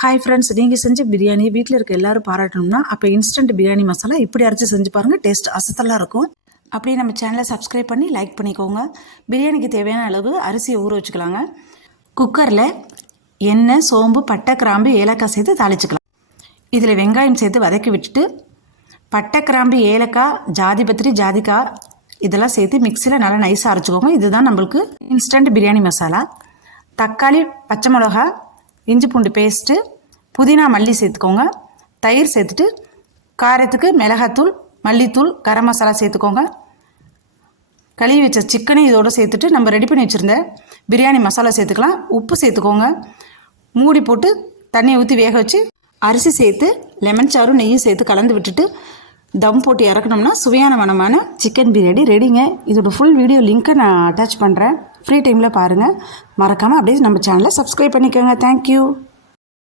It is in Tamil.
ஹாய் ஃப்ரெண்ட்ஸ், நீங்கள் செஞ்ச பிரியாணி வீட்டில் இருக்க எல்லோரும் பாராட்டணும்னா அப்போ இன்ஸ்டன்ட் பிரியாணி மசாலா இப்படி அரைச்சி செஞ்சு பாருங்கள். டேஸ்ட் அசத்தலாக இருக்கும். அப்படியே நம்ம சேனலை சப்ஸ்கிரைப் பண்ணி லைக் பண்ணிக்கோங்க. பிரியாணிக்கு தேவையான அளவு அரிசியை ஊற வச்சுக்கலாங்க. குக்கரில் எண்ணெய், சோம்பு, பட்டை, கிராம்பு, ஏலக்காய் சேர்த்து தாளிச்சுக்கலாம். இதில் வெங்காயம் சேர்த்து வதக்கி விட்டுட்டு பட்டை, கிராம்பு, ஏலக்காய், ஜாதிபத்திரி, ஜாதிக்காய் இதெல்லாம் சேர்த்து மிக்சியில் நல்லா நைஸாக அரைச்சிக்கோங்க. இதுதான் நம்மளுக்கு இன்ஸ்டன்ட் பிரியாணி மசாலா. தக்காளி, பச்சை மிளகா, இஞ்சி பூண்டு பேஸ்ட்டு, புதினா, மல்லி சேர்த்துக்கோங்க. தயிர் சேர்த்துட்டு காரத்துக்கு மிளகாத்தூள், மல்லித்தூள், கரம் மசாலா சேர்த்துக்கோங்க. கழுவி வச்ச சிக்கனை இதோடு சேர்த்துட்டு நம்ம ரெடி பண்ணி வச்சுருந்த பிரியாணி மசாலா சேர்த்துக்கலாம். உப்பு சேர்த்துக்கோங்க. மூடி போட்டு தண்ணியை ஊற்றி வேக வச்சு அரிசி சேர்த்து லெமன் சாறும் நெய்யும் சேர்த்து கலந்து விட்டுட்டு தம் போட்டு இறக்கணும்னா சுவையான மனமான சிக்கன் பிரியாணி ரெடிங்க. இதோட ஃபுல் வீடியோ லிங்க்கை நான் அட்டாச் பண்ணுறேன். ஃப்ரீ டைமில் பாருங்கள். மறக்காமல் அப்படியே நம்ம சேனலை சப்ஸ்கிரைப் பண்ணிக்கோங்க. தேங்க்யூ.